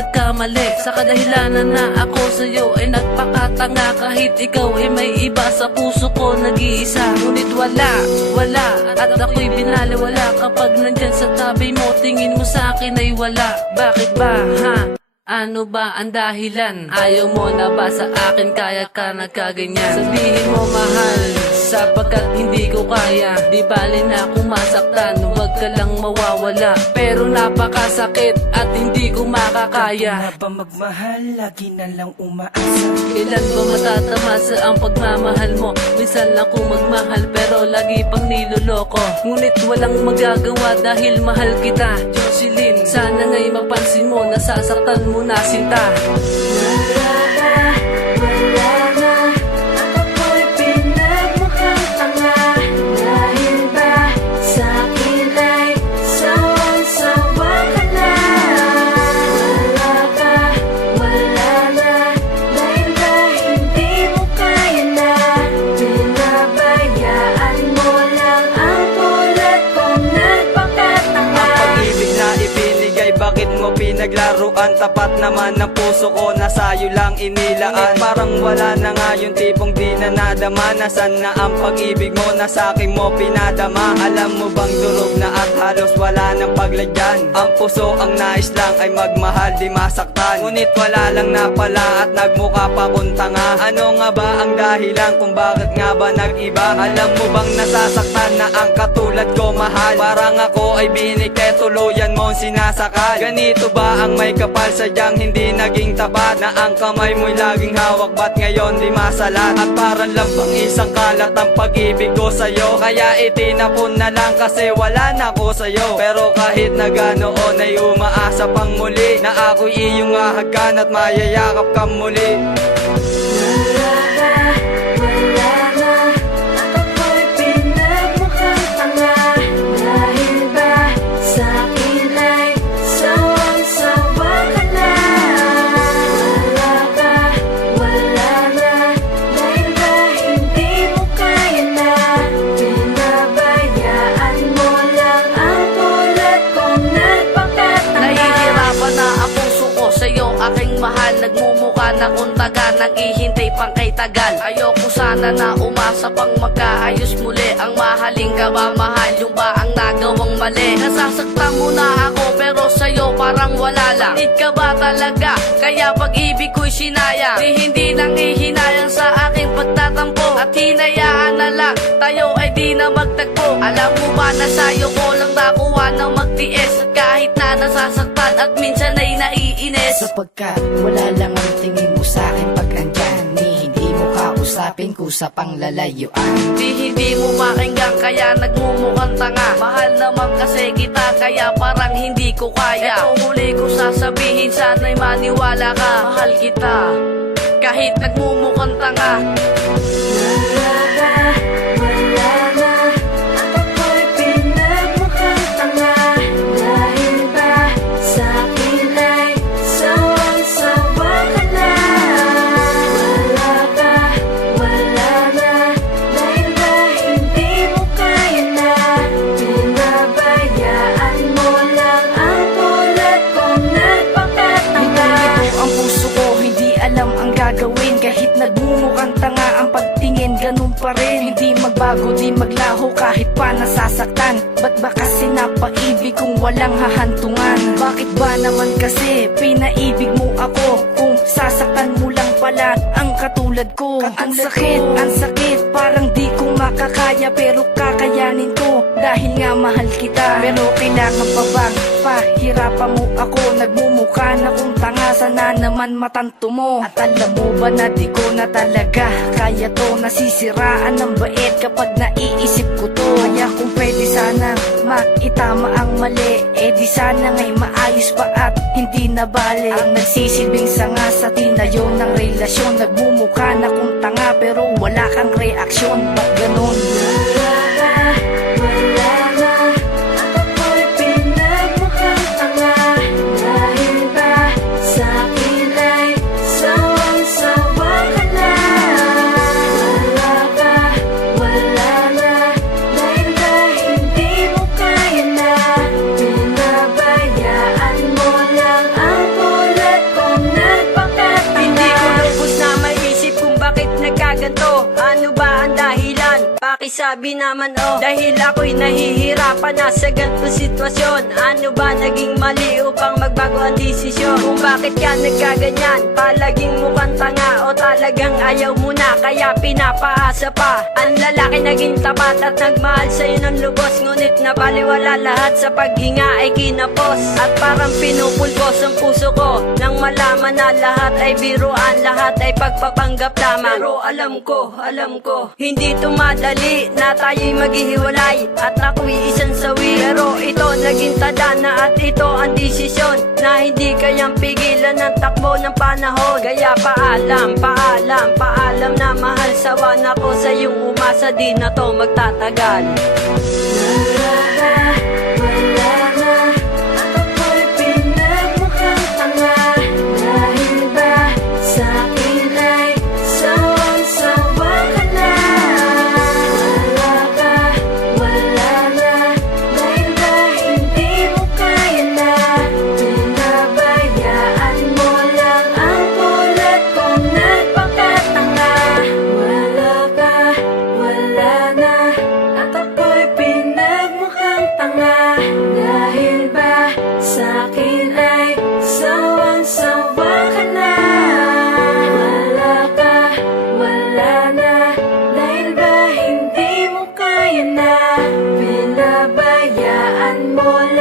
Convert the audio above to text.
nagkamali sa kadahilanan na ako sa'yo ay nagpakatanga. Kahit ikaw ay may iba, sa puso ko nag-iisa. Ngunit wala at ako'y binaliwala. Kapag nandyan sa tabi mo, tingin mo sa akin ay wala. Bakit ba, ha? Ano ba ang dahilan? Ayaw mo na ba sa akin, kaya ka nagkaganyan? Sabihin mo mahal, sapagkat hindi ko kaya. Di bali na kung masaktan, huwag ka lang mawawala. Pero napakasakit at hindi ko makakaya. Kung ba magmahal, lagi na lang umaasa. Kailan ba matatamasa ang pagmamahal mo? Minsan lang kung magmahal pero lagi pang niloloko. Ngunit walang magagawa dahil mahal kita, Jocelyn. Sana nga'y mapansin mo, nasasaktan mo na sinta. Wala na, ako'y pinagmukhang tanga. Dahil ba sa'kin ay sawang-sawa ka na? Wala na, dahil ba hindi mo kaya na? Pinabayaan mo lang ang tulad kong nagpakatanga. Ang pag-ibig na ibinigay, bakit mo pinaglaruan? Tapat naman ng puso ko na sa'yo lang inilaan. Parang wala na nga yung tipong di na nadama. Nasaan na ang pag-ibig mo na sa'kin mo pinadama? Alam mo bang durog na at halos wala ng pagladyan? Ang puso ang nais lang ay magmahal, di masaktan. Ngunit wala lang na pala at nagmukha pa kung tanga. Ano nga ba ang dahilan kung bakit nga ba nag-iba? Alam mo bang nasasaktan na ang katulad ko mahal? Parang ako ay binigay, tuluyan mong sinasakal. Ganito ba ang may kapal, sadyang hindi naging tapat? Na ang kamay mo'y laging hawak, ba't ngayon di masalat? At parang lang bang isang kalat ang pag-ibig ko sa'yo? Kaya itinapon na lang kasi wala na ko sa'yo. Pero kahit na ganoon ay umaasa pang muli na ako'y iyong ahagan at mayayakap ka muli. Wala na, ako'y pinagmukhang tanga. Dahil ba sa'kin ay sawang-sawa ka na? Wala na, dahil ba hindi mo kaya na? Pinabayaan mo lang ang tulad kong nagpakatanga. Nahihirapan na ang puso ko sa'yo, aking mahal. Nagmumukha na kung taga, naghihintay pang kay tagal. Ayoko sana na umasa pang magkaayos muli. Ang mahaling ka ba mahal, yung ba ang nagawang mali? Nasasaktan mo na ako pero sa'yo parang wala lang. Need ka ba talaga? Kaya pag-ibig ko'y sinayang. Di hindi nang ihinayang sa aking pagtatampo. At hinayaan na lang, tayo ay di na magtagpo. Alam mo ba na sa'yo ko lang nakuha ng magtiis? At kahit na nasasaktan at minsan ay naiinis. Sapagkat wala lang ang tingin mo sa'kin pag andyan. Hindi mo kausapin kusa pang lalayuan. Hindi mo makinggan kaya nagmumukhang tanga. Mahal naman kasi kita kaya parang hindi ko kaya. Ito huli ko sasabihin, sana'y maniwala ka. Mahal kita kahit nagmumukhang tanga. Wala na, ako'y pinagmukhang tanga. Dahil ba sa'kin ay sawang-sawa ka na? Wala na, dahil ba hindi mo kaya na? Pinabayaan mo lang ang tulad kong nagpakatanga. Ito ang puso ko, hindi alam ang gagawin. Kahit nagmumukhang tanga ang pagtingin, ganun pa rin. Hindi magbago, di maglaho kahit pa nasasaktan. Ba't ba kasi napaibig kung walang hahantungan? Bakit ba naman kasi pinaibig mo ako kung sasaktan mo lang pala ang katulad ko? Ang sakit, parang di ko makakaya pero kakayanin ko dahil nga mahal kita. Pero kailangan pa bang pahirapan mo ako? Nagmumukha na kung tanga, sana naman matanto mo. At alam mo ba na di ko na talaga kaya to? Nasisiraan ng bait kapag naiisip ko to. Kaya kung pwede sana maitama ang mali, eh di sana nga'y maayos pa at hindi na bale. Ang nagsisilbing sanga sa tinayo ng relasyon. Nagmumukha na kung tanga pero wala kang reaksyon. Ba't ganun? Wala na, ako'y pinagmukhang tanga. Dahil ba sa'kin ay sawang-sawa ka na? Wala na, dahil ba hindi mo kaya na? Pinabayaan mo lang ang tulad grabe naman oh. Dahil ako'y nahihirapan na sa ganito sitwasyon. Ano ba naging mali upang magbago ang desisyon? Kung bakit ka nagkaganyan, palaging mukhang tanga o talagang ayaw mo na kaya pinapaasa pa. Ang lalaki naging tapat at nagmahal sa'yo ng lubos, ngunit nabaliwala lahat sa paghinga ay kinapos. At parang pinupulbos ang puso ko nang malaman na lahat ay biruan, lahat ay pagpapanggap lamang. Pero alam ko, hindi tumadali na tayo'y maghihiwalay at ako'y isang sawi. Pero ito naging tadhana at ito ang desisyon na hindi kayang pigilan ng takbo ng panahon. Kaya paalam na mahal, sawa na ko sa iyong umasa, di na to magtatagal. Wala na, at ako'y pinagmukhang tanga. Dahil ba sa'kin ay sawang-sawa ka na? Wala na, dahil ba hindi mo kaya na? Pinabayaan mo lang ang kulat kong nagpakatanga. Wala na, at ako'y pinagmukhang tanga. Dahil ba sa'kin ay sawang-sawa ka na? Wala na, dahil ba hindi mo kaya na? Pinabayaan mo lang